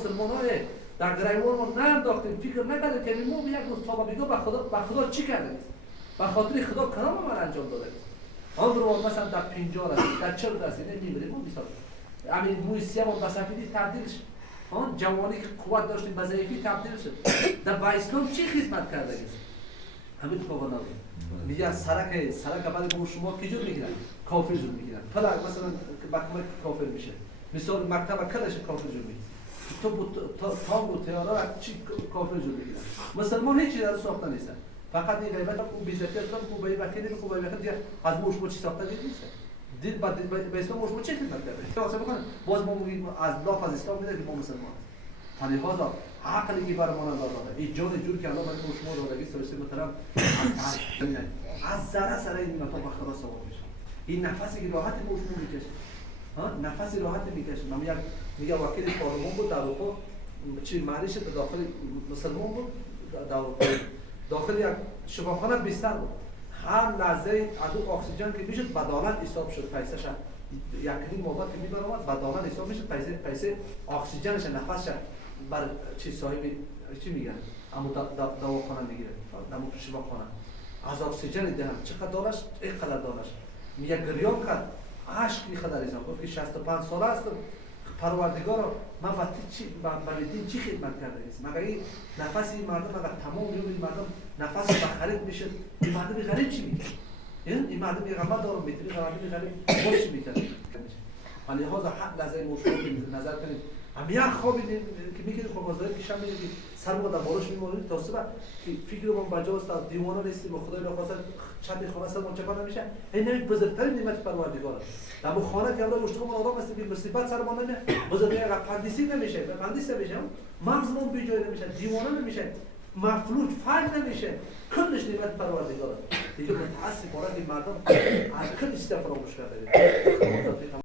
مسلمان‌ها در گریبان ما ننداختیم، فکر نکردیم که ما یک روز تا بگو به خدا چی کردیم؟ به خاطر خدا کارام ما انجام دادیم. آن رو مثلا در 50 رسید، در 40 رسید، نمی‌میریم ما مثلا. همین موی سیاه به سفیدی تبدیل شد. آن جوانی که قوت داشتیم به ضعیفی تبدیل شد. در با اسلام چی خدمت کرده است؟ همین کار نبود. میگه سرک بعد با شما کی جور میگیرن؟ کافر جور میگیرن. پدر مثلا مکتب کافر میشه. مثال مکتب کلش کافر جور میگیره. تو تانگ و تیارا چی کافر جور میگیرن. مسلمان هیچی در ساخته نیستن. فقط این غیبت کو بیزتی است کو به وکیل کو به وکیل از موش چی ساخته نیست. دید بعد به اسلام موش چی خدمت کرده. واسه بکنن باز ما میگیم از لاف از اسلام میده که ما مسلمان. لحاظا عقلی که برای ما داده این جان جور که الله برای شما دادگی سرسی محترم از ذره این نمتا به خدا ثواب میشه. این نفسی که راحت به شما میکشه، نفسی راحت میکشه. من میگم وکیل پارلمان بود در اروپا، چی معلش به داخل مسلمان بود، داخل یک شفاخانه بستر بود. هر لحظه از اون اکسیژن که میشد بدالت حساب شد، پیسه‌ش یک مابد که میبرد بدالت حساب میشد، پیسه اکسیژنش نفسش بر چی صاحبی چی میگن؟ اما دواخانه میگیره، دمو شفاخانه. از اکسیژن دهن چقدر دارش؟ اینقدر دارش. میگه گریان کرد، عشقی خدای رضا گفت که 65 ساله است. پروردگارا من با دین چی خدمت کرده است؟ مگر این نفس این مردم اگر تمام این مردم نفس به خرید میشه، این مردم غریب چی میکنه؟ این مردم غمت دارم میتونی غریب خوش میکنه. ولی لحاظا حق لحظه مشکل نظر کنید. همین خوابی که میگه خب مزدور که شب میگه سر ما در بالش میمونه تا صبح که فکر رو من بجا است دیوانه نیستیم و خدای را خواست چند خانه سر منچپا نمیشه. این نمی بزرگترین نعمت پروردگار. در اون خانه که الله اشتباه آرام است که مصیبت سر ما نمیاد بزرگترین اپندیسی نمیشه، اپندیس نمیشه، مغزمون بی جای نمیشه، دیوانه نمیشه، مفلوج فرد نمیشه. کلش نعمت پروردگار. دیگه متاسفانه این مردم از کل استفاده فراموش کرده.